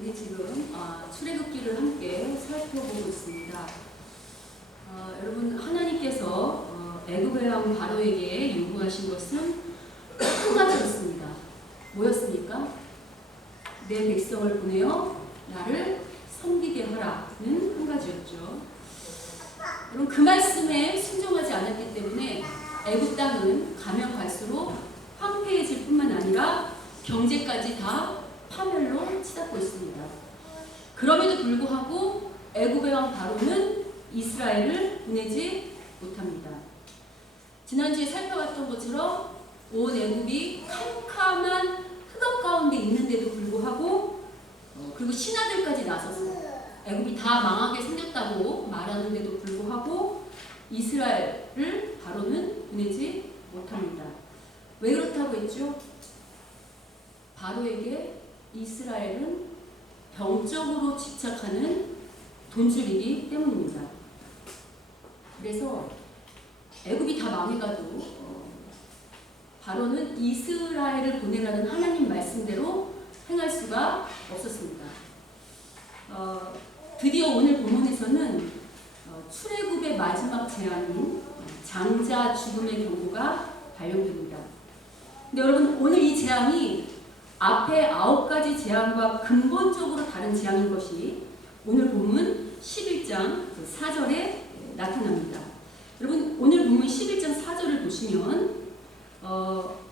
우리 지금 출애굽기를 함께 살펴보고 있습니다. 여러분, 하나님께서 애굽의 왕 바로에게 요구하신 것은 한 가지였습니다. 뭐였습니까? 내 백성을 보내어 나를 섬기게 하라는 한 가지였죠. 여러분, 그 말씀에 순종하지 않았기 때문에 애굽 땅은 가면 갈수록 황폐해질 뿐만 아니라 경제까지 다 파멸로 치닫고 있습니다. 그럼에도 불구하고 애굽의 왕 바로는 이스라엘을 보내지 못합니다. 지난주에 살펴봤던 것처럼 온 애굽이 캄캄한 흑암 가운데 있는데도 불구하고 그리고 신하들까지 나서서 애굽이 다 망하게 생겼다고 말하는데도 불구하고 이스라엘을 바로는 보내지 못합니다. 왜 그렇다고 했죠? 바로에게 이스라엘은 병적으로 집착하는 돈줄이기 때문입니다. 그래서 애굽이 다 망해가도 바로는 이스라엘을 보내라는 하나님 말씀대로 행할 수가 없었습니다. 드디어 오늘 본문에서는 출애굽의 마지막 재앙인 장자 죽음의 경고가 발령됩니다. 근데 여러분, 오늘 이 재앙이 앞에 9가지 재앙과 근본적으로 다른 재앙인 것이 오늘 본문 11장 4절에 나타납니다. 여러분, 오늘 본문 11장 4절을 보시면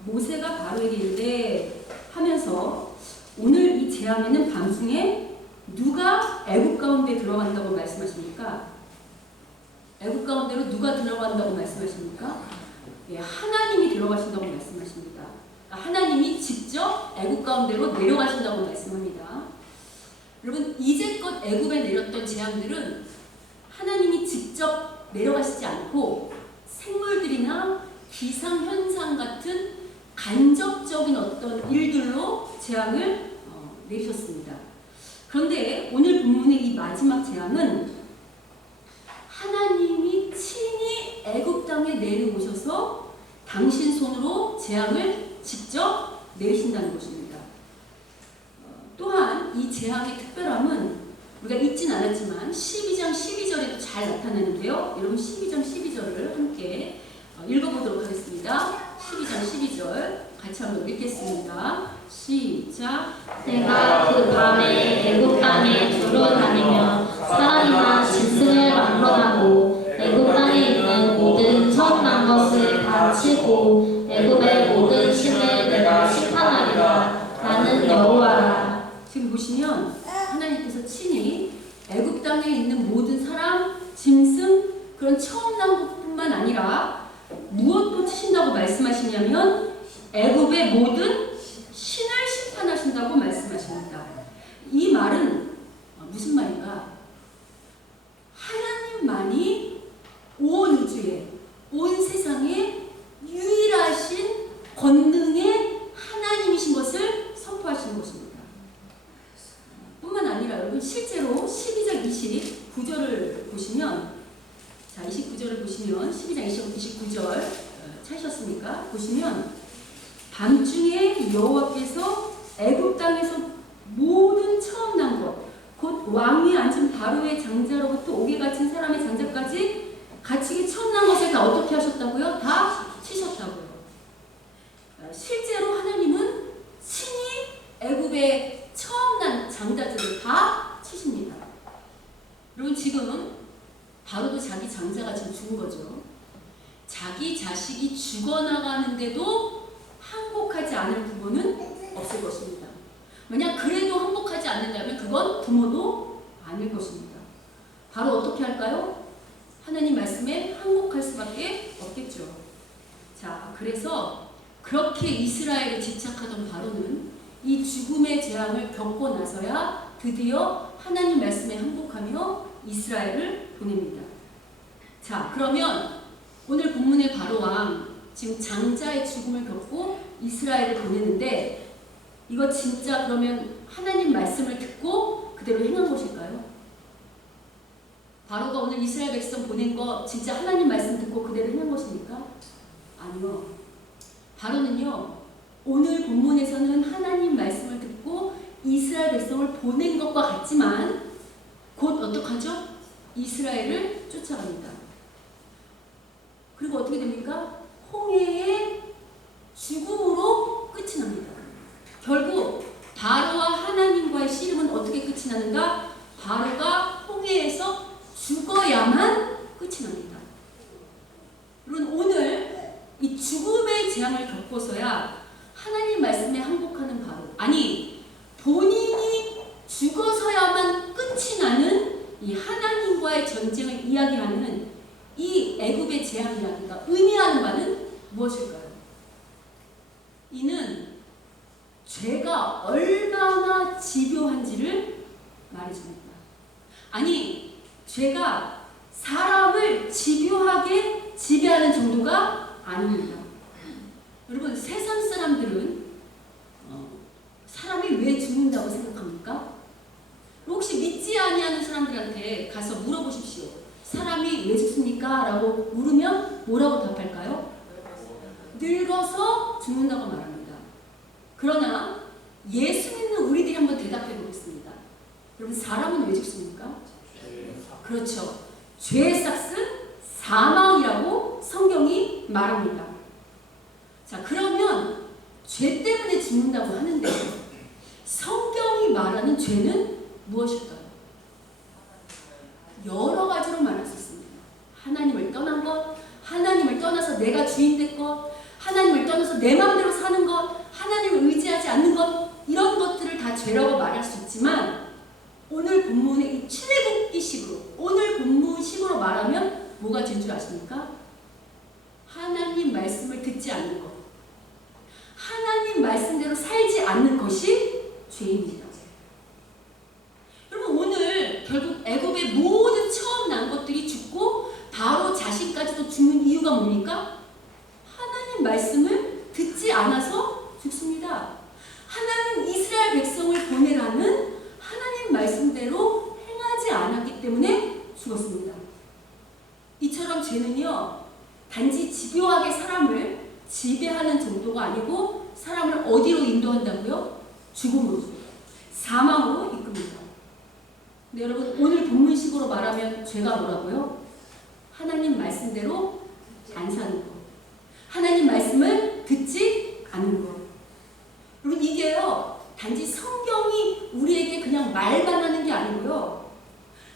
모세가 바로에게 이르되 하면서 오늘 이 재앙에는 밤중에 누가 애굽 가운데 들어간다고 말씀하십니까? 애굽 가운데로 누가 들어간다고 말씀하십니까? 예, 하나님이 들어가신다고 말씀하십니다. 하나님이 직접 애굽 가운데로 내려가신다고 말씀합니다. 여러분, 이제껏 애굽에 내렸던 재앙들은 하나님이 직접 내려가시지 않고 생물들이나 기상현상 같은 간접적인 어떤 일들로 재앙을 내리셨습니다. 그런데 오늘 본문의 이 마지막 재앙은 하나님이 친히 애굽 땅에 내려오셔서 당신 손으로 재앙을 직접 내리신다는 것입니다. 또한 이 재앙의 특별함은 우리가 읽진 않았지만 12장 12절에도 잘 나타나는데요. 여러분, 12장 12절을 함께 읽어보도록 하겠습니다. 12장 12절 같이 한번 읽겠습니다. 시작. 내가 그 밤에 애굽 땅에 두루 다니며 사람이나 짐승을 막론하고 애굽 땅에 있는 모든 처음 난 것을 다 치고 애굽의 모든 신을 내가 심판하리라. 나는 여호와라. 지금 보시면 하나님께서 친히 애굽 땅에 있는 모든 사람, 짐승, 그런 처음 난 것뿐만 아니라 무엇도 치신다고 말씀하시냐면 애굽의 모든 신을 심판하신다고 말씀하십니다. 이 말은 무슨 말인가? 하나님만이 온 우주에, 온 세상에 유일하신 권능의 하나님이신 것을 선포하시는 것입니다. 뿐만 아니라 여러분, 실제로 12장 29절을 보시면, 자, 29절을 보시면 12장 29절 찾으셨습니까? 보시면 밤중에 여호와께서 애굽 땅에서 모든 처음 난 것, 곧 왕위에 앉은 바로의 장자로부터 옥에 갇힌 사람의 장자까지 갇히기 처음 난 것을 다 어떻게 하셨다고요? 다 치셨다고요. 실제로 하나님은 친히 애굽의 처음 난 장자들을 다 치십니다. 여러분, 지금 바로도 자기 장자가 지금 죽은 거죠. 자기 자식이 죽어나가는데도 항복하지 않을 부모는 없을 것입니다. 만약 그래도 항복하지 않는다면 그건 부모도 아닐 것입니다. 바로 어떻게 할까요? 하나님 말씀에 항복할 수밖에 없겠죠. 자, 그래서 그렇게 이스라엘에 집착하던 바로는 이 죽음의 재앙을 겪고 나서야 드디어 하나님 말씀에 항복하며 이스라엘을 보냅니다. 자, 그러면 오늘 본문의 바로 왕, 지금 장자의 죽음을 겪고 이스라엘을 보내는데 이거 진짜 그러면 하나님 말씀을 듣고 그대로 행한 것일까요? 바로가 오늘 이스라엘 백성 보낸 거 진짜 하나님 말씀 듣고 그대로 행한 것입니까? 아니요. 바로는요, 오늘 본문에서는 하나님 말씀을 듣고 이스라엘 백성을 보낸 것과 같지만 곧 어떡하죠? 이스라엘을 쫓아갑니다. 그리고 어떻게 됩니까? 홍해의 죽음으로 끝이 납니다. 결국 바로와 하나님과의 씨름은 어떻게 끝이 나는가? 바로가 홍해에서 죽어야만 끝이 납니다. 여러분, 오늘 이 죽음의 재앙을 겪고서야 하나님 말씀에 항복하는 바로, 아니 본인이 죽어서야만 끝이 나는 이 하나님과의 전쟁을 이야기하는 이 애굽의 재앙 이야기가 의미하는 바는 무엇일까요? 이는 죄가 얼마나 집요한지를 말해줍니다. 아니, 죄가 사람을 집요하게 지배하는 정도가 아닙니다. 여러분, 세상 사람들은 사람이 왜 죽는다고 생각합니까? 혹시 믿지 아니하는 사람들한테 가서 물어보십시오. 사람이 왜 죽습니까? 라고 물으면 뭐라고 답할까요? 늙어서 죽는다고 말합니다. 그러나 예수 믿는 우리들이 한번 대답해 보겠습니다. 여러분, 사람은 왜 죽습니까? 그렇죠. 죄의 삭은 사망이라고 성경이 말합니다. 자, 그러면 죄 때문에 죽는다고 하는데 성경이 말하는 죄는 무엇일까요? 여러 가지로 말할 수 있습니다. 하나님을 떠난 것, 하나님을 떠나서 내가 주인 된 것, 하나님을 떠나서 내 마음대로 사는 것, 하나님을 의지하지 않는 것, 이런 것들을 다 죄라고 말할 수 있지만 오늘 본문의 이 출애굽기식으로, 오늘 본문식으로 말하면 뭐가 죄인 줄 아십니까? 하나님 말씀을 듣지 않는 것, 하나님 말씀대로 살지 않는 것이 죄입니다. 여러분, 오늘 결국 애굽의 모든 처음 난 것들이 죽고 바로 자신까지도 죽는 이유가 뭡니까? 하나님 말씀을 듣지 않아서 죽습니다. 하나님 이스라엘 백성을 보내라는 하나님 말씀대로 행하지 않았기 때문에 죽었습니다. 이처럼 죄는요, 단지 집요하게 사람을 지배하는 정도가 아니고 사람을 어디로 인도한다고요? 죽음으로, 사망으로 이끕니다. 근데 여러분, 오늘 본문식으로 말하면 죄가 뭐라고요? 하나님 말씀대로 안 사는 것, 하나님 말씀을 듣지 않는 것. 여러분, 이게요, 단지 성경이 우리에게 그냥 말만 하는 게 아니고요,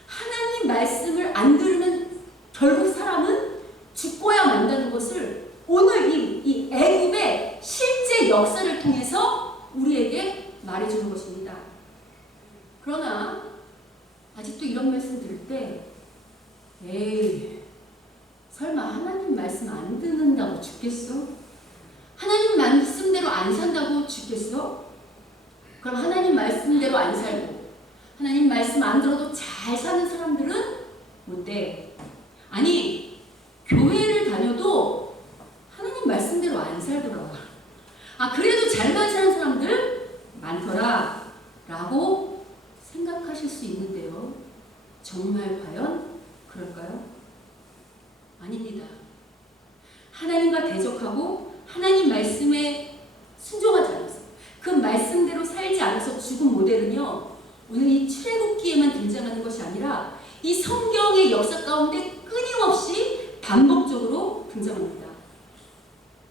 하나님 말씀을 안 들으면 결국 사람은 죽고야 만다는 것을 오늘 이 애굽의 실제 역사를 통해서 우리에게 말해주는 것입니다. 그러나 아직도 이런 말씀 들을 때, 에이, 설마 하나님 말씀 안 듣는다고 죽겠어? 하나님 말씀대로 안 산다고 죽겠어? 그럼 하나님 말씀대로 안 살고 하나님 말씀 안 들어도 잘 사는 사람들은 뭔데? 아니, 교회를 다녀도 하나님 말씀대로 안 살더라. 아, 그래도 잘만 사는 사람들 많더라 라고 생각하실 수 있는데요, 정말 과연 그럴까요? 아닙니다. 하나님과 대적하고 하나님 말씀에 순종하지 않아서, 그 말씀대로 살지 않아서 죽은 모델은요, 오늘 이 출애굽기에만 등장하는 것이 아니라 이 성경의 역사 가운데 끊임없이 반복적으로 등장합니다.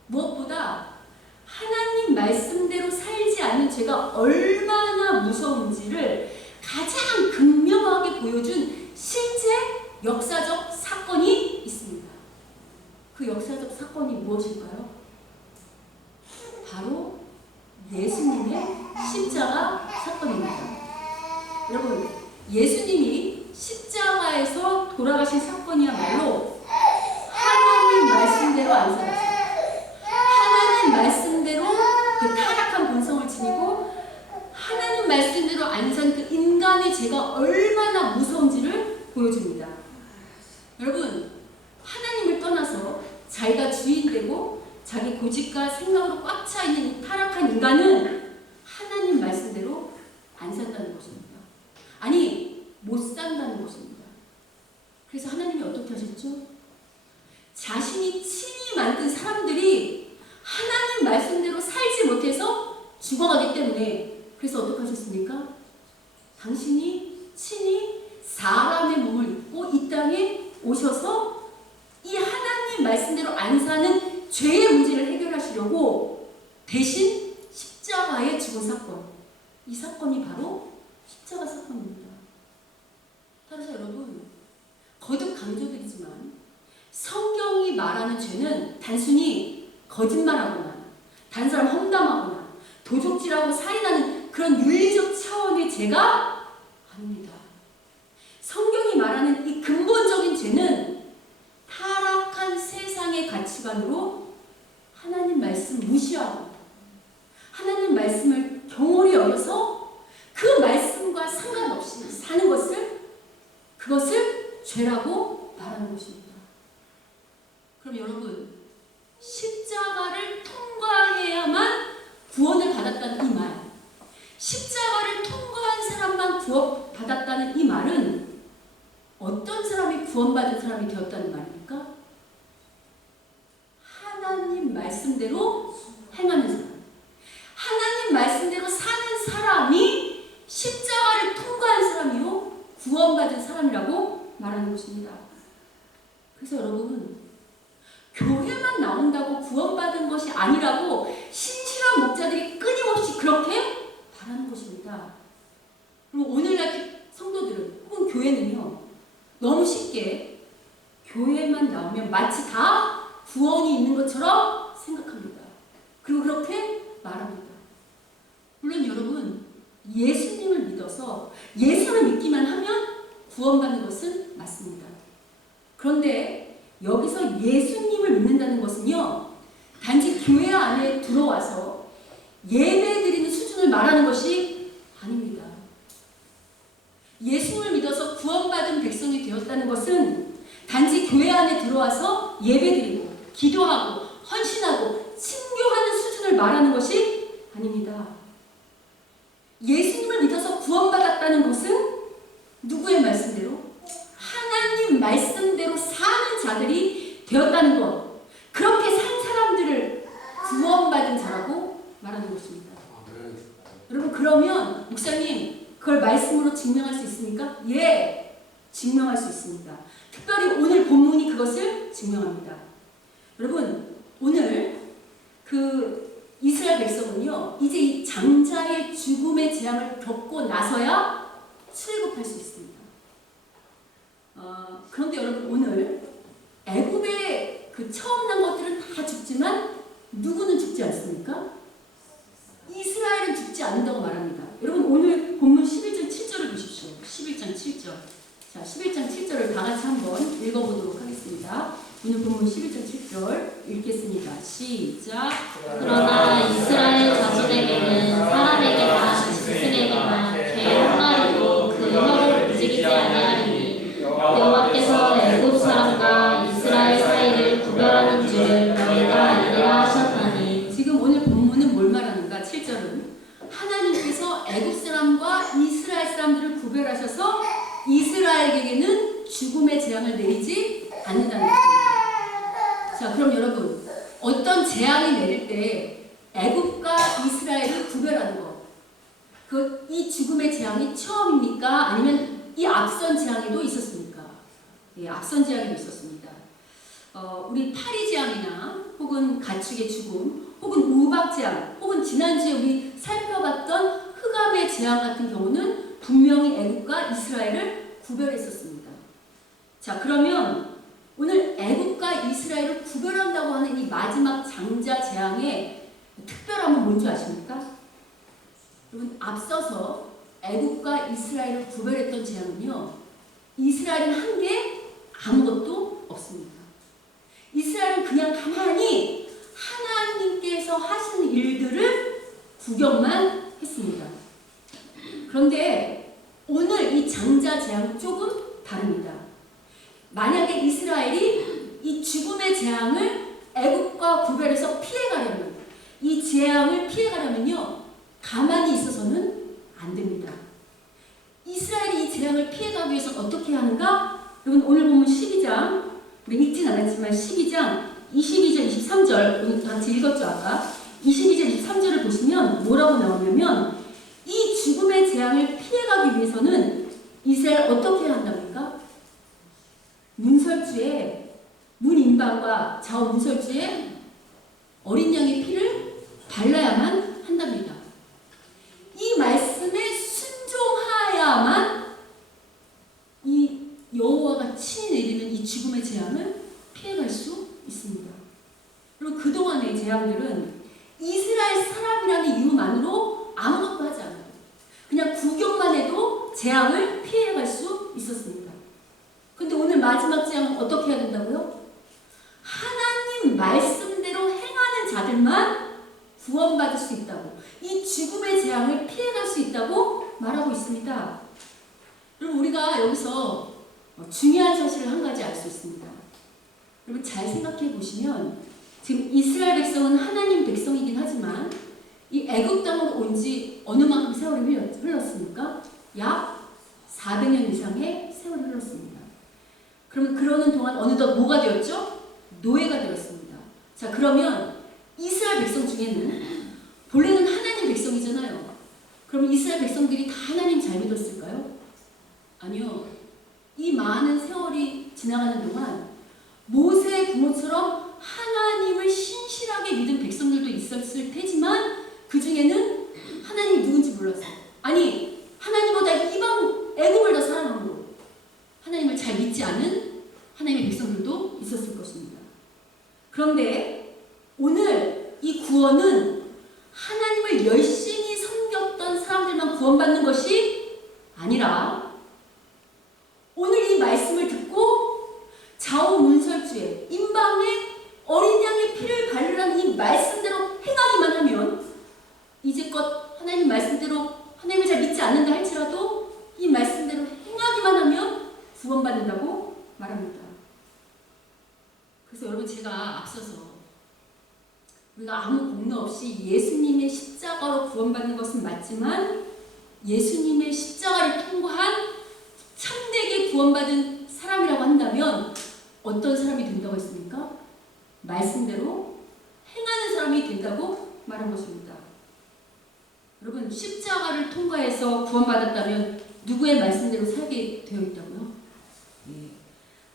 무엇보다 하나님 말씀대로 살지 않는 죄가 얼마나 무서운지를 가장 극명하게 보여준 실제 역사적 사건이 있습니다. 그 역사적 사건이 무엇일까요? 바로 예수님의 십자가 사건입니다. 여러분, 예수님이 십자가에서 돌아가신 사건이야말로 하나님 말씀대로 안 살았어요. 하나님 말씀대로 그 타락한 본성을 지니고 하나님 말씀대로 안 산 그 인간의 죄가 얼마나 무서운지를 보여줍니다. 여러분, 하나님을 떠나서 자기가 주인되고 자기 고집과 생각으로 꽉 차 있는 이 타락한 인간은 하나님 말씀대로 안 산다는 것입니다. 아니, 못 산다는 것입니다. 그래서 하나님이 어떻게 하셨죠? 자신이 친히 만든 사람들이 하나님 말씀대로 살지 못해서 죽어가기 때문에, 그래서 어떻게 하셨습니까? 당신이 친히 사람의 몸을 입고 이 땅에 오셔서 이 하나님 말씀대로 안 사는 죄의 문제를 해결하시려고 대신 십자가에 죽은 사건. 이 사건이 바로 십자가 사건입니다. 따라서 여러분, 거듭 강조드리지만 성경이 말하는 죄는 단순히 거짓말하거나 다른 사람 험담하거나 도적질하고 살인하는 그런 윤리적 차원의 죄가 아닙니다. 성경이 말하는 이 근본적인 죄는 타락한 세상의 가치관으로 하나님 말씀 무시하고 하나님 말씀을 경홀히 여겨서 그 말씀과 상관없이 사는 그것을 죄라고 말하는 것입니다. 그럼 여러분, 십자가를 통과해야만 구원을 받았다는 이 말, 십자가를 통과한 사람만 구원받았다는 이 말은 어떤 사람이 구원받은 사람이 되었다는 말입니까? 하나님 말씀대로 행하는 사람, 하나님 말씀대로 사는 사람이 십자가를 통과한 사람이요 구원받은 사람이라고 말하는 것입니다. 그래서 여러분, 교회만 나온다고 구원받은 것이 아니라고 신실한 목자들이 끊임없이 그렇게 바라는 것입니다. 그리고 오늘날 성도들은 혹은 교회는요, 너무 쉽게 교회만 나오면 마치 다 구원이 있는 것처럼 생각합니다. 그리고 그렇게 말합니다. 물론 여러분, 예수님을 믿어서 예수를 믿기만 하면 구원받는 것은 맞습니다. 그런데 여기서 예수님을 믿는다는 것은요, 단지 교회 안에 들어와서 예배드리는 수준을 말하는 것이 아닙니다. 예수님을 믿어서 구원받은 백성이 되었다는 것은 단지 교회 안에 들어와서 예배드리고 기도하고 헌신하고 친교하는 수준을 말하는 것이 아닙니다. 예수님을 믿어서 구원받았다는 것은 누구의 말씀대로? 하나님 말씀대로 사는 자들이 되었다는 것. 그렇게 산 사람들을 구원받은 자라고 말하는 것입니다. 여러분, 그러면 목사님, 그걸 말씀으로 증명할 수 있습니까? 예, 증명할 수 있습니다. 특별히 오늘 본문이 그것을 증명합니다. 여러분, 오늘 이스라엘 백성은요, 이제 이 장자의 죽음의 재앙을 겪고 나서야 출애굽할 수 있습니다. 그런데 여러분, 오늘 애굽의 그 처음 난 것들은 다 죽지만 누구는 죽지 않습니까? 이스라엘은 죽지 않는다고 말합니다. 여러분, 오늘 본문 11장 7절을 보십시오. 11장 7절. 자, 11장 7절을 다 같이 한번 읽어보도록 하겠습니다. 오늘 본문 11장 7절 읽겠습니다. 시작. 그러나 이스라엘 자손에게는 사람에게나 짐승에게나 개 한 마리도 그 혀를 움직이지 아니하리니 여호와께서 애굽 사람과 이스라엘 사이를 구별하는 줄을 너희가 알리라 하셨나니. 지금 오늘 본문은 뭘 말하는가? 7절은 하나님께서 애굽 사람과 이스라엘 사람들을 구별하셔서 이스라엘에게는 죽음의 재앙을 내리지 않는다는 것입니다. 자, 그럼 여러분, 어떤 재앙이 내릴 때 애굽과 이스라엘을 구별하는 것, 이 죽음의 재앙이 처음입니까? 아니면 이 앞선 재앙에도 있었습니까? 예, 앞선 재앙에도 있었습니다. 우리 파리 재앙이나 혹은 가축의 죽음, 혹은 우박 재앙, 혹은 지난주에 우리 살펴봤던 흑암의 재앙 같은 경우는 분명히 애굽과 이스라엘을 구별했었습니다. 자, 그러면 오늘 애굽과 이스라엘을 구별한다고 하는 이 마지막 장자 재앙의 특별함은 뭔지 아십니까? 여러분, 앞서서 애굽과 이스라엘을 구별했던 재앙은요, 이스라엘은 한 게 아무것도 없습니다. 이스라엘은 그냥 가만히 하나님께서 하시는 일들을 구경만 했습니다. 그런데 오늘 이 장자 재앙은 조금 다릅니다. 만약에 이스라엘이 이 죽음의 재앙을 애굽과 구별해서 피해가려면, 이 재앙을 피해가려면요, 가만히 있어서는 안 됩니다. 이스라엘이 이 재앙을 피해가기 위해서 어떻게 하는가? 여러분, 오늘 보면 12장, 우리 읽진 않았지만 12장 22절, 23절, 오늘 같이 읽었죠, 아까? 22절, 23절을 보시면 뭐라고 나오냐면, 이 죽음의 재앙을 피해가기 회복하기 위해서는 이스라엘 어떻게 해야 한답니까? 문설주에 문인방과 좌우 문설주에 어린 양의 피를 발라야만 한답니다. 이 말씀에 순종하여야만 이 여호와가 친히 내리는 이 죽음의 재앙을 피해갈 수 있습니다. 그리고 그동안의 재앙들은 이스라엘 사람이라는 이유만으로 아무것도 하지 않아요. 그냥 구경만 해도 재앙을 피해갈 수 있었습니다. 근데 오늘 마지막 재앙은 어떻게 해야 된다고요? 하나님 말씀대로 행하는 자들만 구원받을 수 있다고, 이 죽음의 재앙을 피해갈 수 있다고 말하고 있습니다. 그럼 우리가 여기서 중요한 사실을 한 가지 알 수 있습니다. 여러분 잘 생각해 보시면 지금 이스라엘 백성은 하나님 백성이긴 하지만 이 애굽 땅으로 온 지 어느 만큼 세월이 흘렀습니까? 약 400년 이상의 세월이 흘렀습니다. 그러면 그러는 동안 어느덧 뭐가 되었죠? 노예가 되었습니다. 자, 그러면 이스라엘 백성 중에는 본래는 하나님 백성이잖아요. 그럼 이스라엘 백성들이 다 하나님 잘 믿었을까요? 아니요. 이 많은 세월이 지나가는 동안 모세의 부모처럼 하나님을 신실하게 믿은 백성들도 있었을 테지만 그 중에는 하나님이 누군지 몰랐어요. 아니, 하나님보다 이방 애굽을 더 사랑함으로 하나님을 잘 믿지 않은 하나님의 백성들도 있었을 것입니다. 그런데 오늘 이 구원은 하나님을 열심히 섬겼던 사람들만 구원받는 것이 아니라 오늘 이 말씀을 듣고 좌우 문설주에 임방에 어린 양의 피를 바르라는 이 말씀대로 행하기만 하면 이제껏 하나님 말씀대로 하나님을 잘 믿지 않는다 할지라도 이 말씀대로 행하기만 하면 구원받는다고 말합니다. 그래서 여러분 제가 앞서서 우리가 아무 공로 없이 예수님의 십자가로 구원받는 것은 맞지만 예수님의 십자가를 통과한 참되게 구원받은 사람이라고 한다면 어떤 사람이 된다고 했습니까? 말씀대로 행하는 사람이 된다고 말한 것입니다. 여러분 십자가를 통과해서 구원받았다면 누구의 말씀대로 살게 되어 있다고요? 네.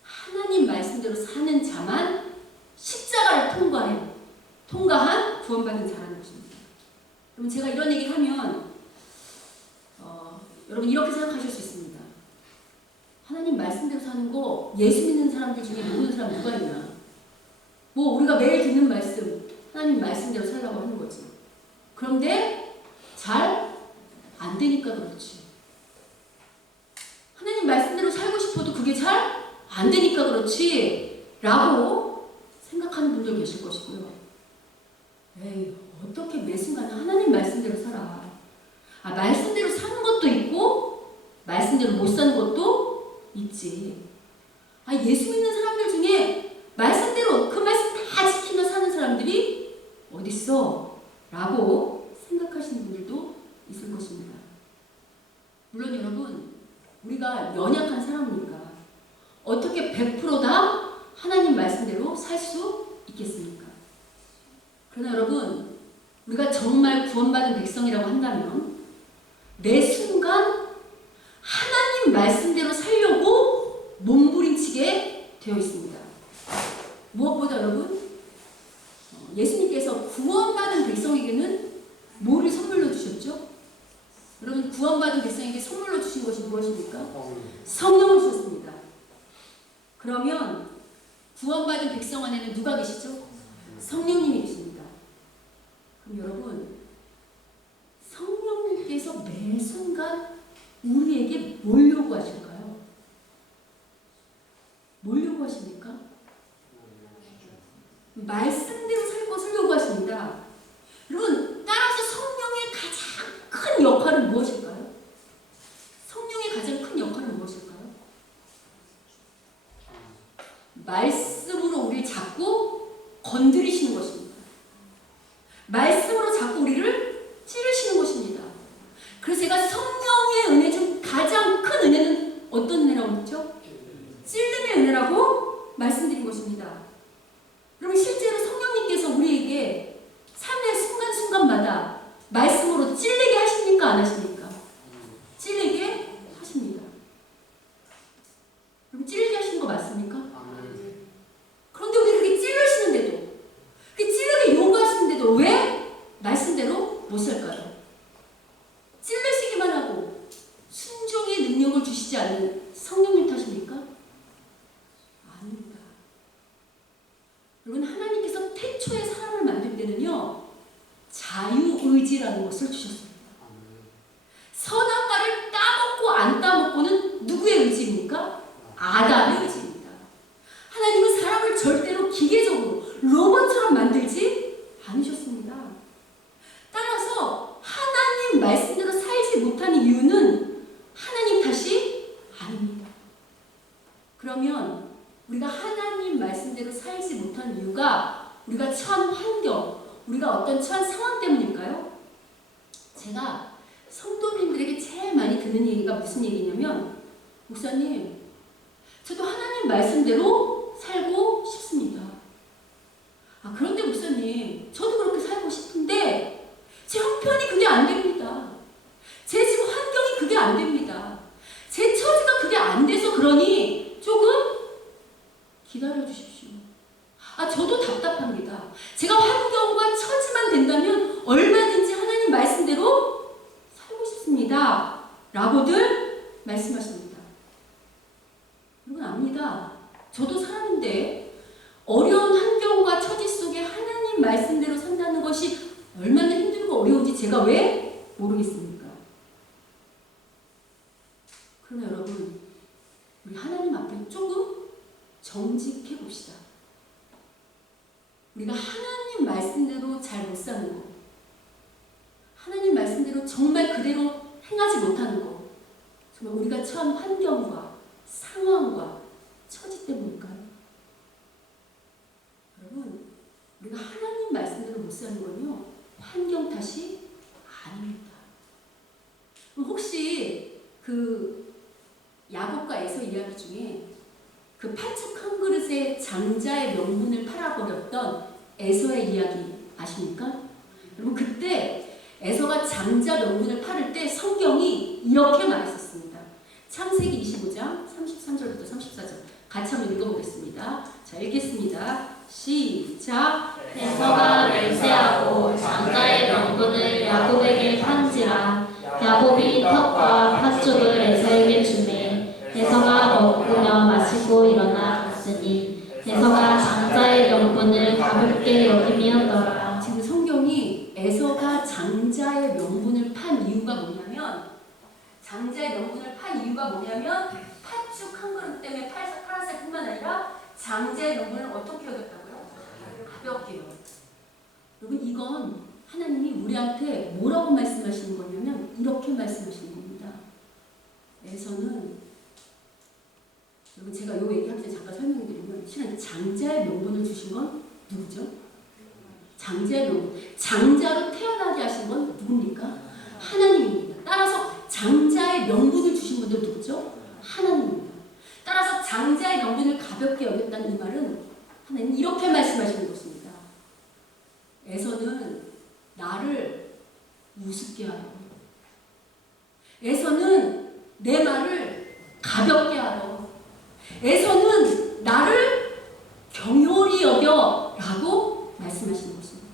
하나님 말씀대로 사는 자만 십자가를 통과한 구원받은 자라는 것입니다. 여러분 제가 이런 얘기를 하면 여러분 이렇게 생각하실 수 있습니다. 하나님 말씀대로 사는 거 예수 믿는 사람들 중에 모르는 사람 누가 있나? 뭐 우리가 매일 듣는 말씀 하나님 말씀대로 살라고 하는 거지. 그런데 잘 안 되니까 그렇지. 하나님 말씀대로 살고 싶어도 그게 잘 안 되니까 그렇지 라고 생각하는 분들 계실 것이고요. 에이 어떻게 매 순간 하나님 말씀대로 살아. 말씀대로 사는 것도 있고 말씀대로 못 사는 것도 있지. 예수 믿는 사람들 중에 말씀대로 그 말씀 다 지키며 사는 사람들이 어딨어? 라고 생각하시는 분들도 있을 것입니다. 물론 여러분 우리가 연약한 사람이니까 어떻게 100%다 하나님 말씀대로 살 수 있겠습니까? 그러나 여러분 우리가 정말 구원받은 백성이라고 한다면 매 순간 하나님 말씀대로 살려고 몸부림치게 되어 있습니다. 무엇보다 여러분 예수님께서 구원받은 백성에게는 뭐를 선물로 주셨죠? 여러분 구원받은 백성에게 선물로 주신 것이 무엇입니까? 성령을 주셨습니다. 그러면 구원받은 백성 안에는 누가 계시죠? 성령님이 계십니다. 그럼 여러분 성령님께서 매 순간 우리에게 뭘 요구하실까요? 뭘 요구하십니까? 말씀대로 살 것을 요구하십니다. 여러분 따라서 성령의 가장 큰 역할은 무엇일까요? 성령의 가장 큰 역할은 무엇일까요? 말씀으로 우리를 자꾸 건드리시는 것입니다. 말씀으로 자꾸 우리를 찌르시는 것입니다. 그래서 제가 성령의 은혜 중 가장 큰 은혜는 어떤 은혜라고 했죠? 찔림의 은혜라고 말씀드린 것입니다. 여러분 실제로 성령 이유가 우리가 처한 환경, 우리가 어떤 처한 상황 때문일까요? 제가 성도님들에게 제일 많이 듣는 얘기가 무슨 얘기냐면, 목사님, 저도 하나님 말씀대로 살고 싶습니다. 그런데 목사님, 저도 그렇게 살고 싶은데 제 형편이 그게 안 됩니다. 제 지금 환경이 그게 안 됩니다. 제 처지가 그게 안 돼서 그러니 조금 기다려 주십시오. 저도 답답합니다. 제가 환경과 처지만 된다면 얼마든지 하나님 말씀대로 살고 싶습니다. 라고들 말씀하십니다. 여러분 압니다. 저도 사람인데 어려운 환경과 처지 속에 하나님 말씀대로 산다는 것이 얼마나 힘들고 어려운지 제가 왜 모르겠습니까? 그러나 여러분, 우리 하나님 앞에 조금 정직해 봅시다. 우리가 하나님 말씀대로 잘 못 사는 거, 하나님 말씀대로 정말 그대로 행하지 못하는 거, 정말 우리가 처한 환경과 상황과 처지 때문일까요? 여러분, 우리가 하나님 말씀대로 못 사는 건요, 환경 탓이 아닙니다. 혹시 그 야곱과 에서 이야기 중에 그 팔축 한 그릇의 장자의 명분을 팔아버렸던 에서의 이야기 아십니까? 여러분, 그때 에서가 장자 명분을 팔을 때 성경이 이렇게 말했었습니다. 창세기 25장 33절부터 34절 같이 한번 읽어보겠습니다. 자, 읽겠습니다. 시작. 에서가 맹세하고 장자의 명분을 야곱에게 판지라. 야곱이 턱과 팥죽을 에서에게 주매 에서가 먹으며 마시고 일어나 갔으니 에서가 장자의 명분을 가볍게 여김이었더라. 지금 성경이 에서가 장자의 명분을 판 이유가 뭐냐면, 장자의 명분을 판 이유가 뭐냐면 팥죽 한 그릇 때문에 팔았을 뿐만 아니라 장자의 명분을 어떻게 여겼다고요? 가볍게요. 여러분, 이건 하나님이 우리한테 뭐라고 말씀하시는 거냐면 이렇게 말씀하시는 겁니다. 에서는, 여러분, 제가 이 얘기할 때 잠깐 설명드리면, 실은 장자의 명분을 주신 건 누구죠? 장자의 명분, 장자로 태어나게 하신 건 누굽니까? 하나님입니다. 따라서 장자의 명분을 주신 분도 누구죠? 하나님입니다. 따라서 장자의 명분을 가볍게 여겼다는 이 말은 하나님 이렇게 말씀하시는 것입니다. 에서는 나를 우습게 하여, 에서는 내 말을 가볍게 하여, 에서는 나를 경홀히 여겨 라고 말씀하시는 것입니다.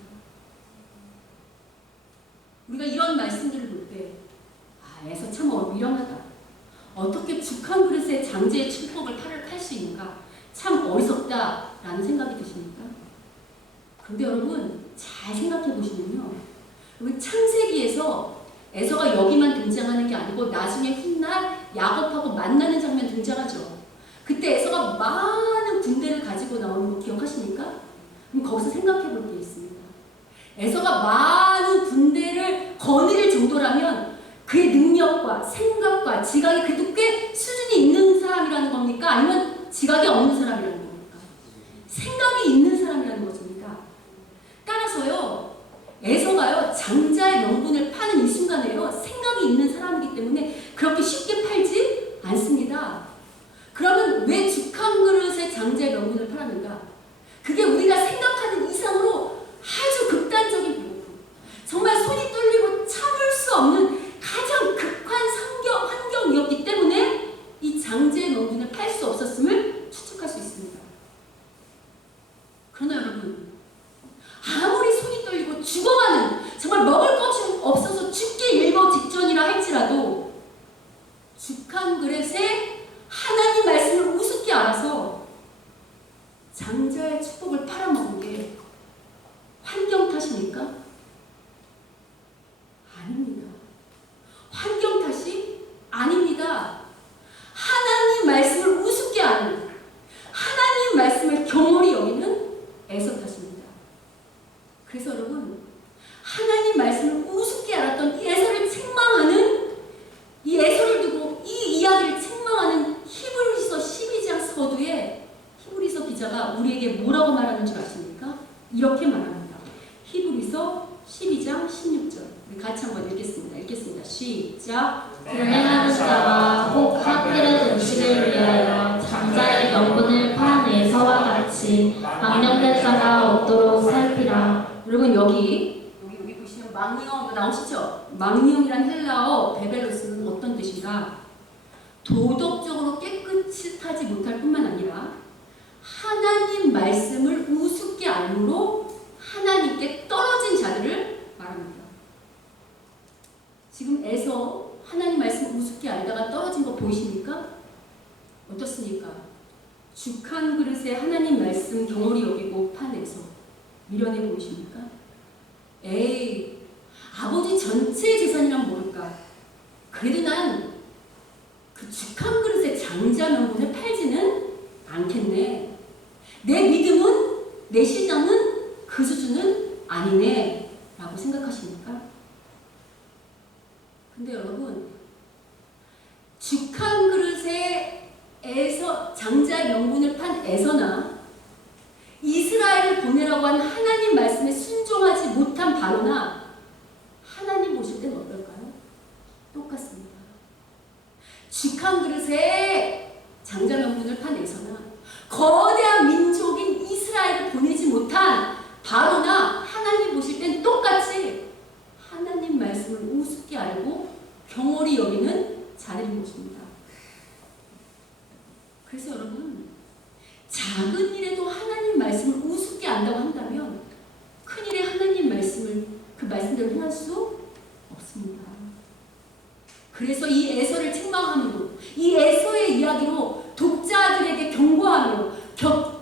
우리가 이런 말씀들을 볼 때 에서 참 위험하다. 어떻게 죽 한 그릇에 장제의 축복을 팔 수 있는가? 참 어리석다라는 생각이 드십니까? 그런데 여러분, 잘 생각해 보시면요, 여러분, 창세기에서 에서가 여기만 등장하는 게 아니고 나중에 훗날 야곱하고 만나는 장면 등장하죠. 그때 에서가 많은 군대를 가지고 나오는 거 기억하십니까? 그럼 거기서 생각해 볼 게 있습니다. 에서가 많은 군대를 거느릴 정도라면 그의 능력과 생각과 지각이 그래도 꽤 수준이 있는 사람이라는 겁니까? 아니면 지각이 없는 사람이라는 겁니까? 생각이 있는 사람이라는 것입니다. 따라서요, 에서가요, 장자의 명분을 파는 이 순간에요, 생각이 있는 사람이기 때문에 그렇게 쉽게 팔지 않습니다. 그러면 왜 죽 한 그릇의 장자의 명분을 팔았는가? 그게 우리가 생각하는 이상으로 아주 극단적인 배고픔, 정말 손이 떨리고 참을 수 없는 가장 극한 환경이었기 때문에 이 장자의 명분을 팔 수 없었음을 추측할 수 있습니다. 그러나 여러분, 아무리 손이 떨리고 죽어가는, 정말 먹을 것이 없어서 죽기 일보 직전이라 할지라도 죽 한 그릇에 하나님 말씀을 우습게 알아서 장자의 축복을 팔아먹은 게 환경 탓입니까? 아닙니다. 환경 탓이 아닙니다. 하나님 말씀을 우습게 아는, 하나님 말씀을 경홀히 여기는 에서 탓입니다. 그래서 여러분, 하나님 말씀을 우습게 알았던 이 에서를 책망하는, 이 에서를 두고 이 이야기를 책망하는 히브리서 12장 서두에 히브리서 기자가 우리에게 뭐라고 말하는 줄 아십니까? 여기 보시면 망령 나오시죠? 망령이란 헬라어 베베로스는 어떤 뜻인가? 도덕적으로 깨끗하지 못할 뿐만 아니라 하나님 말씀을 우습게 알므로 하나님께 떨어진 자들을 말합니다. 지금 에서 하나님 말씀을 우습게 알다가 떨어진 거 보이십니까? 어떻습니까? 죽한 그릇에 하나님 말씀 경홀히 여기고 판에서 미련해 보이십니까? 에이, 아버지 전체 재산이란 모를까? 그래도 난 그 죽한 그릇의 장자 명분을 팔지는 않겠네. 내 믿음은, 내 신앙은 그 수준은 아니네 라고 생각하십니까? 근데 여러분, 죽한 그릇에 장자의 명분을 판 에서나 이스라엘을 보내라고 한 하나님 말씀에 순종하지 못한 바로나 하나님 보실 때는 어떨까요? 똑같습니다. 죽한 그릇에 장자 명분을 판 에서나 거대한 민족인 이스라엘을 보내지 못한 바로나 하나님 보실 땐 똑같이 하나님 말씀을 우습게 알고 경홀히 여기는 자들인 것입니다. 그래서 여러분, 작은 일에도 하나님 말씀을 우습게 안다고 한다면 큰 일에 하나님 말씀을 그 말씀대로 행할 수 없습니다. 그래서 이 에서를 책망함으로, 이 에서의 이야기로 독자들에게 경고하며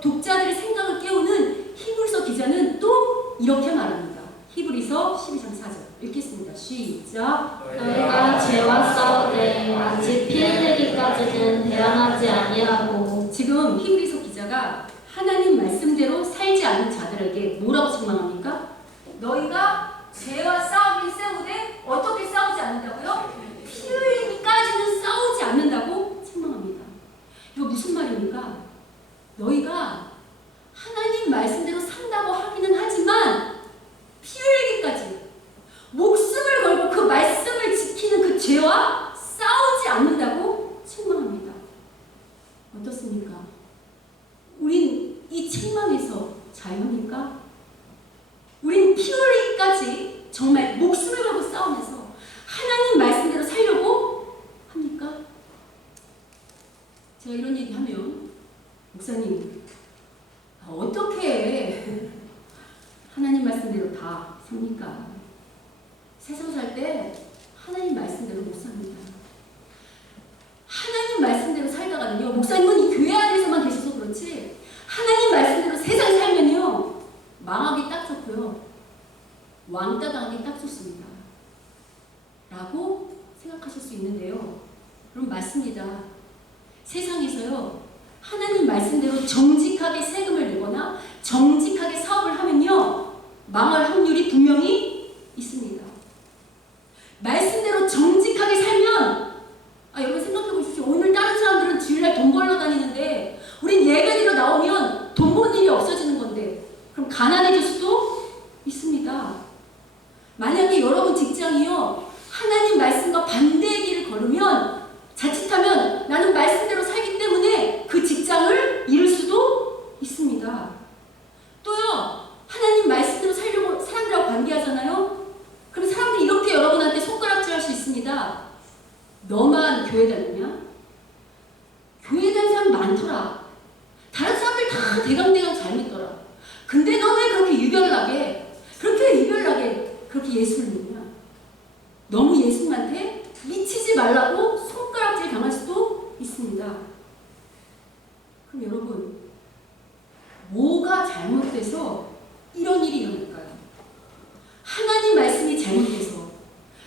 독자들의 생각을 깨우는 히브리서 기자는 또 이렇게 말합니다. 히브리서 12장 4절 읽겠습니다. 시작. 너희가 죄와 싸우되 아직 피 흘리기까지는 대항하지 아니하고. 지금 히브리서 기자가 하나님 말씀대로 살지 않는 자들에게 뭐라고 책망합니까? 너희가 죄와 싸우긴 싸우되 어떻게 싸우지 않는다고요? 피 흘리기까지는 싸우지 않는다고 책망합니다. 이거 무슨 말입니까? 너희가 하나님 말씀대로 산다고 하기는 하지만 피 흘리기까지 목숨을 걸고 그 말씀을 지키는 그 죄와 싸우지 않는다고 책망합니다. 어떻습니까? 우린 이 책망에서 자유합니까? 우린 피 흘리기까지 정말 목숨을 걸고 싸우면서 하나님 말씀대로 살려고 합니까? 제가 이런 얘기하면 목사님 어떻게 하나님 말씀대로 다 삽니까? 세상 살 때 하나님 말씀대로 못 삽니다. 하나님 말씀대로 살다가는요, 목사님은 이 교회 안에서만 계셔서 그렇지 하나님 말씀대로 세상 살면요 망하기 딱 좋고요, 왕따 당하기 딱 좋습니다 라고 생각하실 수 있는데요, 그럼 맞습니다. 세상에서요 하나님 말씀대로 정직하게 세금을 내거나 정직하게 사업을 하면요 망할 확률이 분명히 있습니다. 말씀대로 정직하게 살면, 여러분 생각해 보십시오. 오늘 다른 사람들은 주일날 돈 벌러 다니는데 우린 예배드리러 나오면 돈 버는 일이 없어지는 건데 그럼 가난해질 수도 있습니다. 만약에 여러분 직장이요 하나님 말씀과 반대의 길을 걸으면 자칫하면 나는 말씀대로 살기 때문에 그 직장을 잃을 수도 있습니다. 또요, 하나님 말씀대로 살려고 사람들하고 관계하잖아요? 그럼 사람들이 이렇게 여러분한테 손가락질 할 수 있습니다. 너만 교회 다니냐? 교회 다니는 사람 많더라. 다른 사람들 다 대강대강 잘 믿더라. 근데 너 왜 그렇게 유별나게 그렇게 예수를 믿냐? 너무 예수님한테 미치지 말라고 손가락질 당할 수도 있습니다. 그럼 여러분, 뭐가 잘못돼서 이런 일이 일어날까요? 하나님 말씀이 잘못돼서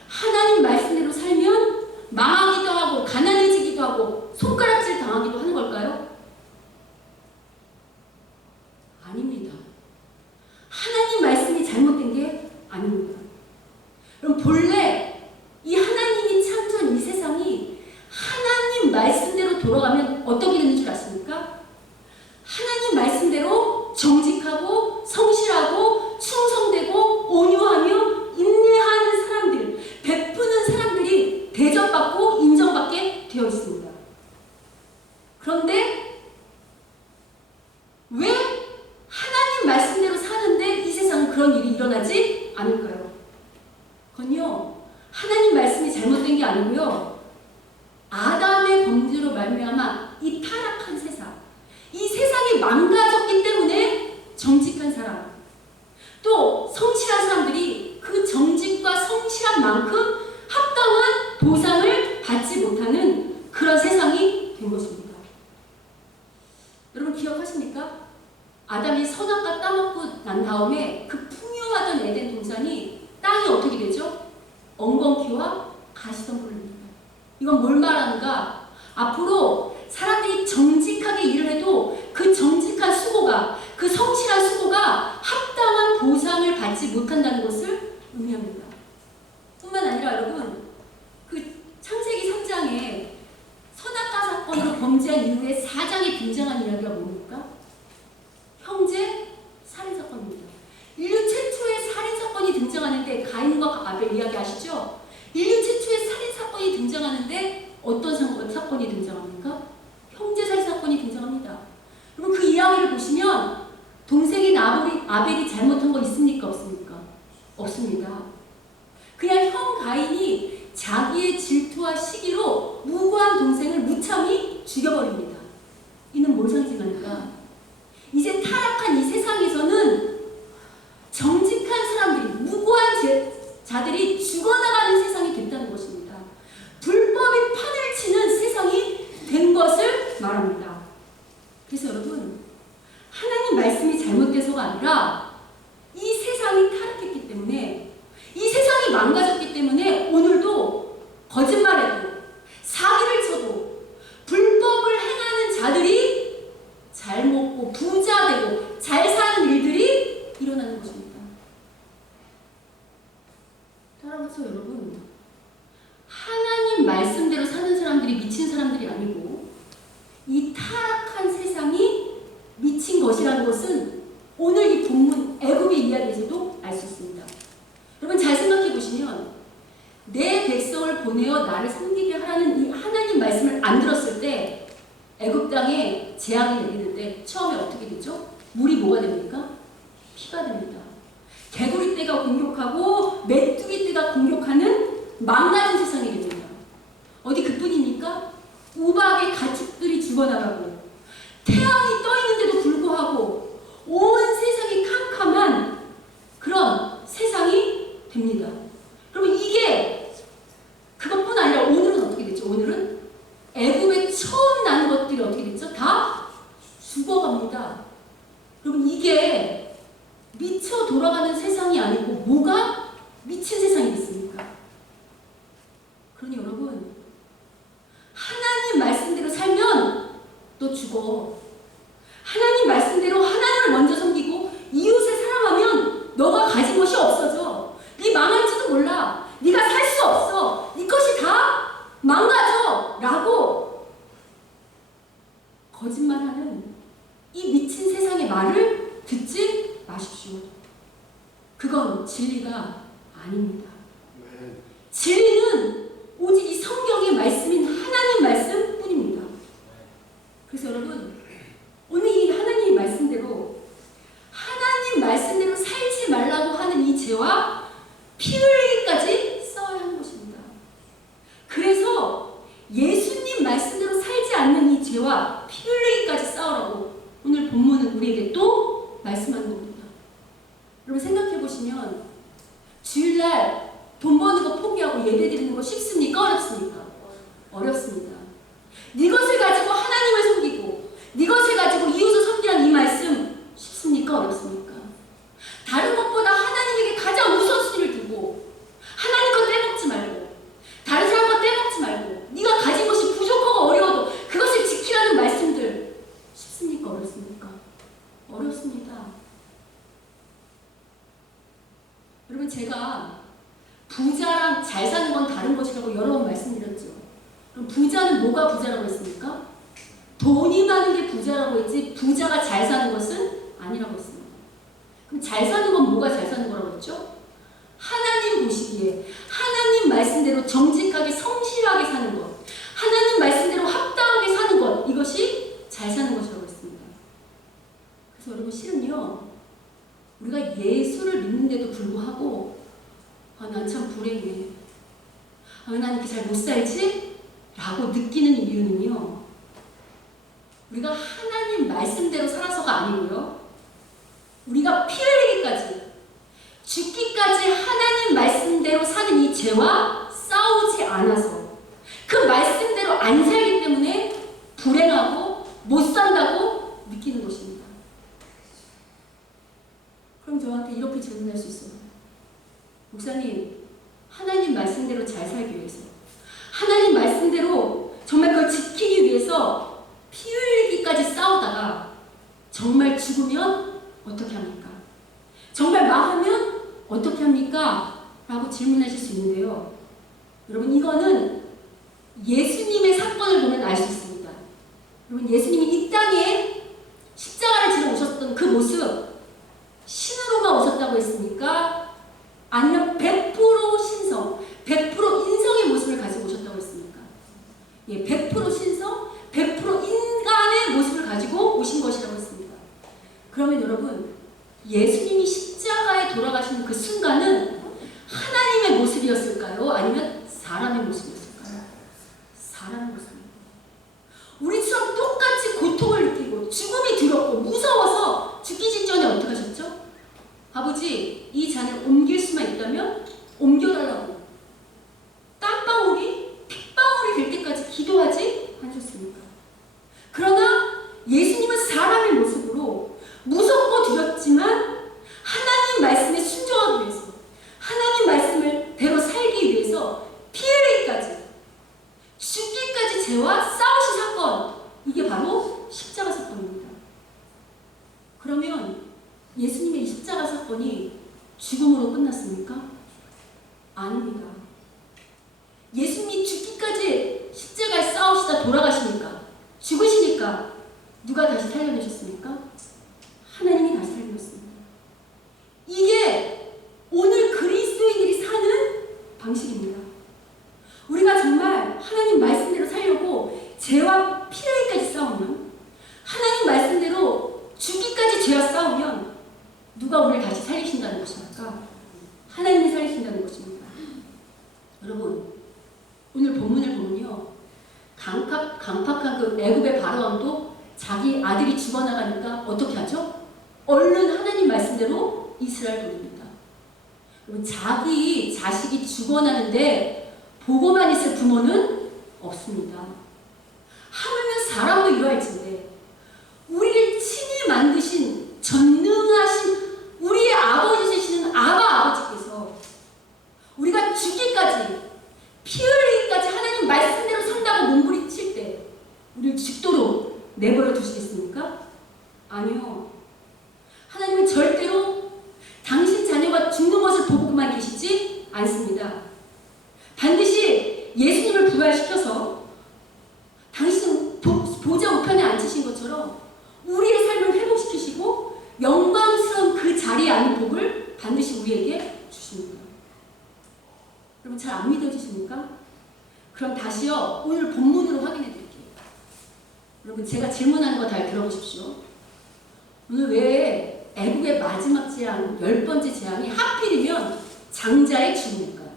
하나님 말씀대로 살면 망하기도 하고 가난해지기도 하고 손가락질 당하기도 하는 걸까요? 아닙니다. 하나님 말씀이 잘못된 게 아닙니다. 그럼 본래 이 하나님이 창조한 이 세상이 하나님 말씀대로 돌아가면 어떻게 되는 줄 아십니까? 하나님 말씀대로 정직하고 성실하고 충성되고 온유하며 인내하는 사람들, 베푸는 사람들이 대접받고 인정받게 되어 있습니다. 그런데 왜 하나님 말씀대로 사는데 이 세상은 그런 일이 일어나지 말하는가? 앞으로 사람들이 정직하게 일을 해도 그 정직한 수고가, 그 성실한 수고가 합당한 보상을 받지 못한다는 것을 의미합니다. 뿐만 아니라 여러분, 그 창세기 3장에 선악과 사건으로 범죄한 이후에 4장에 등장한 이야기가 뭡니까? 형제 살인 사건입니다. 인류 최초의 살인 사건이 등장하는데, 가인과 아벨 이야기 아시죠? 인류 최초의 살인 사건이 등장하는데 어떤 사건이 등장합니까? 형제 살인 사건이 등장합니다. 그럼 그 이야기를 보시면 동생인 아벨이 잘못한 거 있습니까? 없습니까? 없습니다. 그냥 형 가인이 자기의 질투와 시기로 무고한 동생을 무참히 죽여버립니다. 이는 뭘 상징하는가? 이제 타락한 이 세상에서는 정직한 사람들이, 무고한 자들이 죽어나가는 세상이 됐다는 것입니다. 불법이 판을 치는 세상이 된 것을 말합니다. 그래서 여러분, 하나님 말씀이 잘못돼서가 아니라 이 세상이 타락했기 때문에, 이 세상이 망가졌기 때문에 오늘도 거짓말해도, 사기를 쳐도, 불법을 행하는 자들이 잘 먹고 부자 되고 잘 사는 일들이 일어나는 것입니다. 따라서 여러분, 하나님 말씀대로 사는 사람들이 미친 사람들이 아니고 이 타락한 세상이 미친 것이라는 것은 오늘 이 본문 애굽의 이야기에서도 알 수 있습니다. 여러분, 잘 생각해 보시면 내 백성을 보내어 나를 섬기게 하라는 이 하나님 말씀을 안 들었을 때, 애굽 땅에 재앙이 내리는데 처음에 어떻게 되죠? 물이 뭐가 됩니까? 피가 됩니다. 개구리 떼가 공격하고 메뚜기 떼가 공격하는 망가진 세상이 됩니다. 어디 그뿐입니까? 우박의 가축들이 죽어나가고 태양이 떠 있는데도 불구하고 온 세상이 캄캄한 그런 세상이 됩니다. 그러면 이게 그것뿐 아니라 오늘은 어떻게 됐죠? 오늘은 애굽에 처음 난 것들이 어떻게 됐죠? 다 죽어갑니다. 여러분, 이게 미쳐 돌아가는 세상이 아니고 뭐가 미친 세상이 됐습니까? 그러니 여러분, 하나님 말씀대로 살면 너 죽어. 하나님 말씀대로 하나님을 먼저 섬기고 이웃을 사랑하면 너가 가진 것이 없어져. 네 망할지도 몰라. 네가 살 수 없어. 네 것이 다 망가져. 라고 거짓말하는 이 미친 세상의 말을 듣지 마십시오. 그건 진리가 아닙니다. 진리는 오직 이 성경의 말씀인 하나님 말씀뿐입니다. 그래서 여러분, 오늘 이 하나님 말씀대로 살지 말라고 하는 이 죄와 피 흘리기까지 싸워야 하는 것입니다. 그래서 예수님 말씀대로 살지 않는 이 죄와 피 흘리기까지 싸우라고 오늘 본문은 우리에게 또 말씀하는 겁니다. 여러분, 생각해 보시면 주일날 돈 버는 거 포기하고 예배 드리는 거 쉽습니까? 어렵습니까? 어렵습니다. 네 것을 가지고 하나님을 섬기고 네 것을 가지고 이웃을 섬기라는 이 말씀 쉽습니까? 어렵습니까? 다른 것보다 하나님에게 가장 우선순위를 두고 하나님 것 떼먹지 말고 다른 사람 것 떼먹지 말고 네가 가진 것이 부족하고 어려워도 그것을 지키라는 말씀들 쉽습니까? 어렵습니까? 어렵습니다. 여러분, 제가 부자랑 잘 사는 건 다른 것이라고 여러 번 말씀드렸죠. 그럼 부자는 뭐가 부자라고 했습니까? 돈이 많은 게 부자라고 했지 부자가 잘 사는 것은 아니라고 했습니다. 그럼 잘 사는 건 뭐가 잘 사는 거라고 했죠? 하나님 보시기에 하나님 말씀대로 정직하게 성실하게 사는 것, 하나님 말씀대로 합당하게 사는 것, 이것이 잘 사는 것이라고 했습니다. 그래서 여러분, 실은요, 우리가 예수를 믿는데도 불구하고 난 참 불행해, 난 이렇게 잘 못 살지? 라고 느끼는 이유는요, 우리가 하나님 말씀대로 살아서가 아니고요, 우리가 피 흘리기까지 죽기까지 하나님 말씀대로 사는 이 죄와 싸우지 않아서 그 말씀대로 안 살기 때문에 불행하고 못 산다고 느끼는 것입니다. 그럼 저한테 이렇게 질문할 수 있어요. 목사님, 하나님 말씀대로 잘 살기 위해서, 하나님 말씀대로 질문하실 수 있는데요. 여러분, 이거는 예수님의 사건을 보면 알 수 있습니다. 여러분, 예수님이 이 땅에 십자가를 지러 오셨던 그 모습, 신으로만 오셨다고 했습니까? 아니면 100% 신성, 100% 인성의 모습을 가지고 오셨다고 했습니까? 예, 100% 신성, 100% 인간의 모습을 가지고 오신 것이라고 했습니다. 그러면 여러분, 예수님이 십자가에 돌아가시는 그 순간은 하나님의 모습이었을까요? 아니면 사람의 모습이었을까요? 사람의 모습입니다. 우리처럼 똑같이 고통을 느끼고 죽음이 두렵고 무서워서 죽기 직전에 어떻게 하셨죠? 아버지, 이 잔을 옮길 수만 있다면 옮겨달라고 땀방울이 핏방울이 될 때까지 기도하지 않으셨습니까? 그러나 예수님은 사람의 모습으로 무섭고 두렵지만 하나님 말씀에 순종하기 위해서, 하나님 말씀을 대로 살기 위해서 피 흘리기까지, 죽기까지 죄와 싸우신 사건, 이게 바로 십자가 사건입니다. 그러면 예수님의 이 십자가 사건이 죽음으로 끝났습니까? 아닙니다. 예수님이 죽기까지 십자가에 싸우시다 돌아가시니까, 죽으시니까 누가 다시 살려내셨습니까? 하나님이 다시 살려냈습니다. 이게 오늘 그리스도인들이 사는 방식입니다. 우리가 정말 하나님 말씀대로 살려고 죄와 피 흘리기까지 싸우면, 하나님 말씀대로 죽기까지 죄와 싸우면 누가 우리를 다시 살리신다는 것입니까? 하나님이 살리신다는 것입니다. 여러분, 오늘 본문을 보면요, 강팍한 그 애굽의 바로왕도 자기 아들이 죽어나가니까 어떻게 하죠? 얼른 하나님 말씀대로 이스라엘 돌립니다. 여러분, 자기 자식이 죽어나는데 보고만 있을 부모는 없습니다. 하물며 사람도 이러할진데 우리를 친히 만드신 전능하신 우리의 아버지 되시는 아버지께서 우리가 죽기까지, 피 흘리기까지 하나님 말씀대로 산다고 몸부림칠 때 우리를 죽도록 내버려 두시겠습니까? 아니요. 하나님은 절대로 당신 자녀가 죽는 것을 보고만 계시지 않습니다. 반드시 예수님을 부활시켜서 당신은 보좌 우편에 앉으신 것처럼 우리의 삶을 회복시키시고 영광스러운 그 자리에 앉는 복을 반드시 우리에게 주십니다. 여러분, 잘 안 믿어지십니까? 그럼 다시요, 오늘 본문으로 확인해 드릴게요. 여러분, 제가 질문하는 거 잘 들어보십시오. 오늘 왜 애국의 마지막 재앙, 10번째 재앙이 하필이면 장자의 죽음일까요?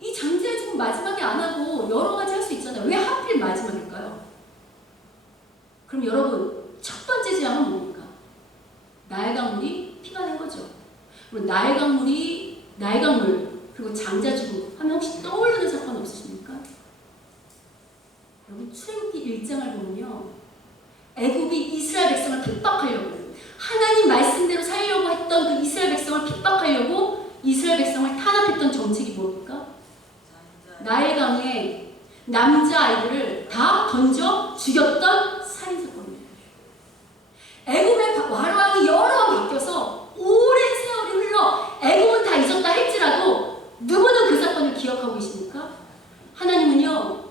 이 장자의 죽음 마지막에 안 하고 여러 가지 할 수 있잖아요. 왜 하필 마지막일까요? 그럼 여러분, 첫 번째 재앙은 뭡니까? 나일 강물이 피가 된 거죠. 그럼 나일 강물, 그리고 장자 죽음 하면 혹시 떠오르는 사건 없으십니까? 여러분, 출애굽기 1장을 보면요, 애굽이 이스라엘 백성을 핍박하려고, 하나님 말씀대로 살려고 했던 그 이스라엘 백성을 핍박하려고 이스라엘 백성을 탄압했던 정책이 뭡니까? 나일강에 남자아이들을 다 던져 죽였던 살인사건입니다. 애굽의 바로왕이 여러 번 바뀌어서 오랜 세월이 흘러 애굽은 다 잊었다 할지라도 누구는 그 사건을 기억하고 계십니까? 하나님은요,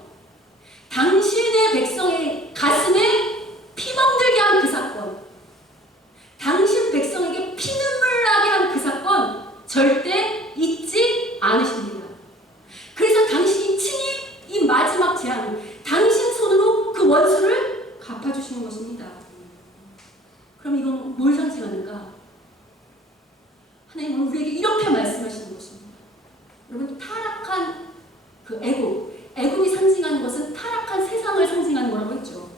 당신의 백성의 가슴에 피 멍들게 한 그 사건, 당신 백성에게 피눈물 나게 한 그 사건 절대 잊지 않으십니다. 그래서 당신이 친히 이 마지막 재앙, 당신 손으로 그 원수를 갚아주시는 것입니다. 그럼 이건 뭘 상징하는가? 하나님은 우리에게 이렇게 말씀하시는 것입니다. 여러분, 타락한 그 애굽이 상징하는 것은 타락한 세상을 상징하는 거라고 했죠.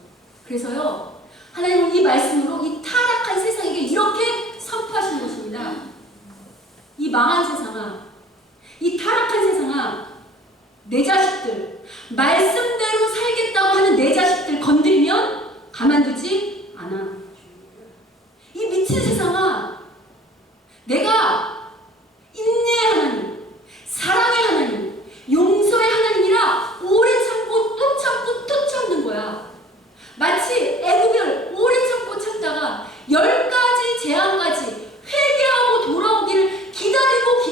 그래서요, 하나님은 이 말씀으로 이 타락한 세상에게 이렇게 선포하시는 것입니다. 이 망한 세상아, 이 타락한 세상아, 내 자식들, 말씀대로 살겠다고 하는 내 자식들 건드리면 가만두지 않아. 이 미친 세상아, 내가 인내의 하나님, 사랑의 하나님, 용서의 하나님이라 오래 참고 또 참고 또 참는 거야. 마치 애굽을 오래 참고 참다가 10가지 재앙까지 회개하고 돌아오기를 기다리고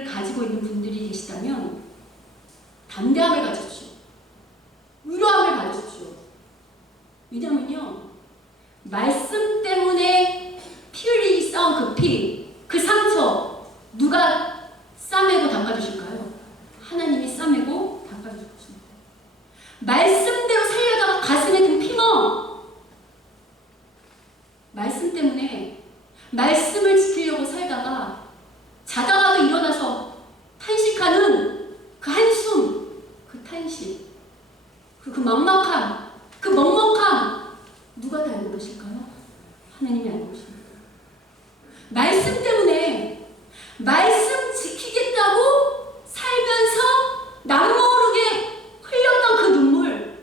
가지고 있는 분들이 계시다면 담대함을 가지십시오. 위로함을 받으십시오. 왜냐면요, 말씀 때문에 피 흘리기 싸운 그 피, 그 상처 누가 싸매고 닦아주실까요? 하나님이 싸매고 닦아주실 것입니다. 말씀대로 살려다가 가슴에 든 피멍, 말씀 때문에 말씀을 지키려고 살다가 자다가도 일어나서 탄식하는 그 한숨, 그 탄식, 그 막막함, 그 먹먹함 누가 다 알고 계실까요? 하나님이 알고 계십니다. 말씀 때문에 말씀 지키겠다고 살면서 남 모르게 흘렸던 그 눈물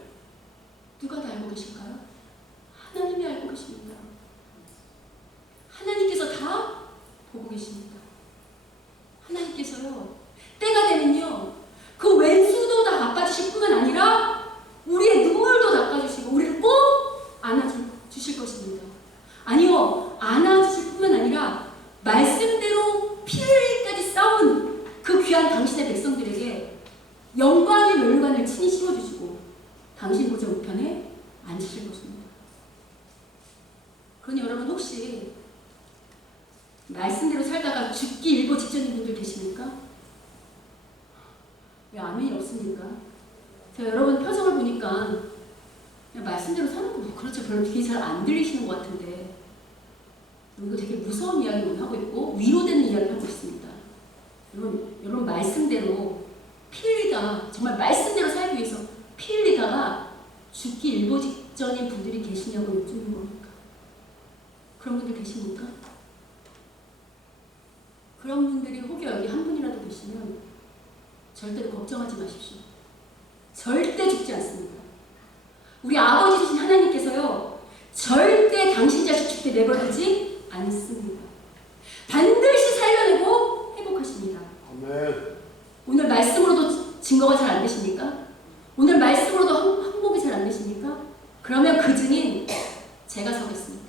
누가 다 알고 계실까요? 하나님이 알고 계십니다. 하나님께서 다 보고 계십니다. 하나님께서요, 때가 되면요, 그 왼수도 다 갚아주실 뿐만 아니라 우리의 눈물도 닦아주시고 우리를 꼭 안아주실 것입니다. 아니요, 안아주실 뿐만 아니라 말씀대로 피 흘리기까지 싸운 그 귀한 당신의 백성들에게 영광의 멸관을 친히 씌워주시고 당신 보좌 우편에 앉으실 것입니다. 그러니 여러분, 혹시 말씀대로 살다가 죽기 일보 직전인 분들 계십니까? 왜 아멘이 없습니까? 제가 여러분 표정을 보니까 그냥 말씀대로 사는 거 뭐 그렇죠. 별로 귀에 잘 안 들리시는 것 같은데 이거 되게 무서운 이야기를 하고 있고 위로되는 이야기를 하고 있습니다. 여러분 말씀대로 피 흘리다가 정말 말씀대로 살기 위해서 피 흘리다가 죽기 일보 직전인 분들이 계시냐고 여쭙는 겁니까? 그런 분들 계십니까? 그런 분들이 혹여 여기 한 분이라도 계시면 절대로 걱정하지 마십시오. 절대 죽지 않습니다. 우리 아버지이신 하나님께서요, 절대 당신 자식 죽게 내버려두지 않습니다. 반드시 살려내고 회복하십니다. 아멘. 오늘 말씀으로도 증거가 잘 안 되십니까? 오늘 말씀으로도 항복이 잘 안 되십니까? 그러면 그 증인 제가 서겠습니다.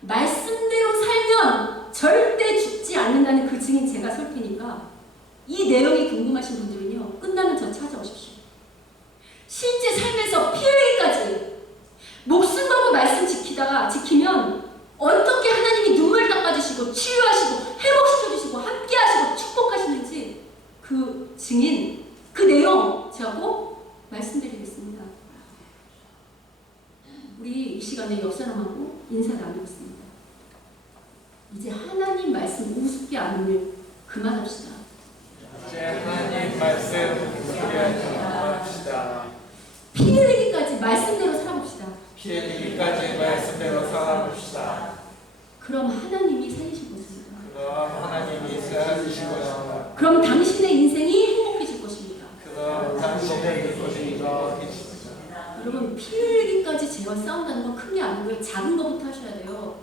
말씀대로 살면 절대 죽지 않는다는 그 증인 제가 설 테니까 이 내용이 궁금하신 분들은요, 끝나면 저 찾아오십시오. 실제 삶에서 피 흘리기까지 목숨 걸고 말씀 지키면 어떻게 하나님이 눈물 닦아주시고 치유하시고 회복시켜주시고 함께하시고 축복하시는지 그 증인, 그 내용 제가 꼭 말씀드리겠습니다. 우리 이 시간에 옆 사람하고 인사 나누겠습니다. 이제 하나님 말씀 우습게 안 을 그만합시다. 이제 하나님 말씀 우리에게 그만합시다. 피 흘리기까지 말씀대로 살아봅시다. 피 흘리기까지 말씀대로 살아봅시다. 그럼 하나님이 살리실 것입니다. 그럼 하나님이 살리실 것입니다. 그럼 당신의 인생이 행복해질 것입니다. 그럼 당신의 인생이 행복해집니다. 여러분, 피 흘리기까지 죄와 싸운다는 건 큰 게 아니고요, 작은 것부터 하셔야 돼요.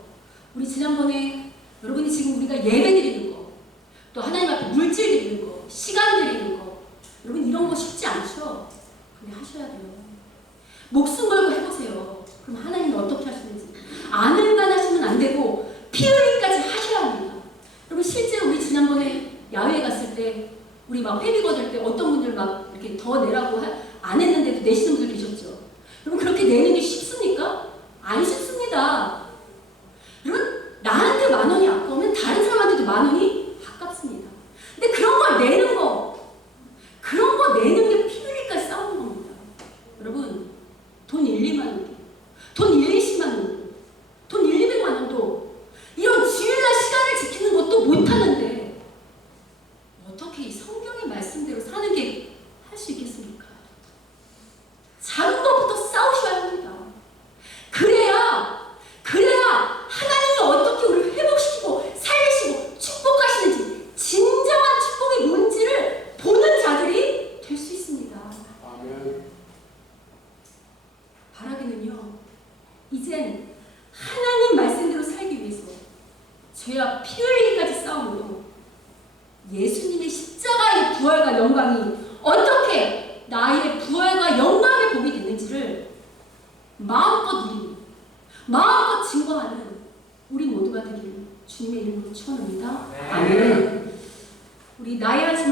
우리 지난번에 여러분이 지금 우리가 예배 드리는 거, 또 하나님 앞에 물질 드리는 거, 시간 드리는 거, 여러분 이런 거 쉽지 않죠? 근데 하셔야 돼요. 목숨 걸고 해보세요. 그럼 하나님이 어떻게 하시는지. 아는만 하시면 안 되고 피 흘리기까지 하셔야 합니다. 여러분 실제로 우리 지난번에 야외에 갔을 때 우리 막 회비 거둘 때 어떤 분들 막 이렇게 더 내라고 안 했는데도 내시는 분들 계셨죠? 여러분 그렇게 내는 게 쉽습니까? 안 쉽습니다. 여러분 나한테 10,000원이 아까우면 다른 사람한테도 10,000원이 아깝습니다. 근데 그런 걸 내는 거, 그런 거 내는 게 피 흘리기까지 싸우는 겁니다. 여러분 돈 1, 2만 원, 돈 1, 20만 원, 돈 1, 200만 원도 이런 주일날 시간을 지키는 것도 못하는데 어떻게 이 성경의 말씀대로 사는 게 할 수 있겠습니까? 작은 것부터 싸우셔야 합니다. 그래야 하나님이 어떻게 우리를 회복시키고 살리시고 축복하시는지 진정한 축복이 뭔지를 보는 자들이 될 수 있습니다. 아멘. 바라기는요, 이젠 하나님 말씀대로 살기 위해서 죄와 피 흘리기까지 싸움으로 예수님의 십자가의 부활과 영광이 어떻게 나의 부활과 영광의 복이 됐는지를 마음껏 누리고 마음껏 증거하는 우리 모두가 되기를 주님의 이름으로 축원합니다. 아멘. 우리 나의 하심을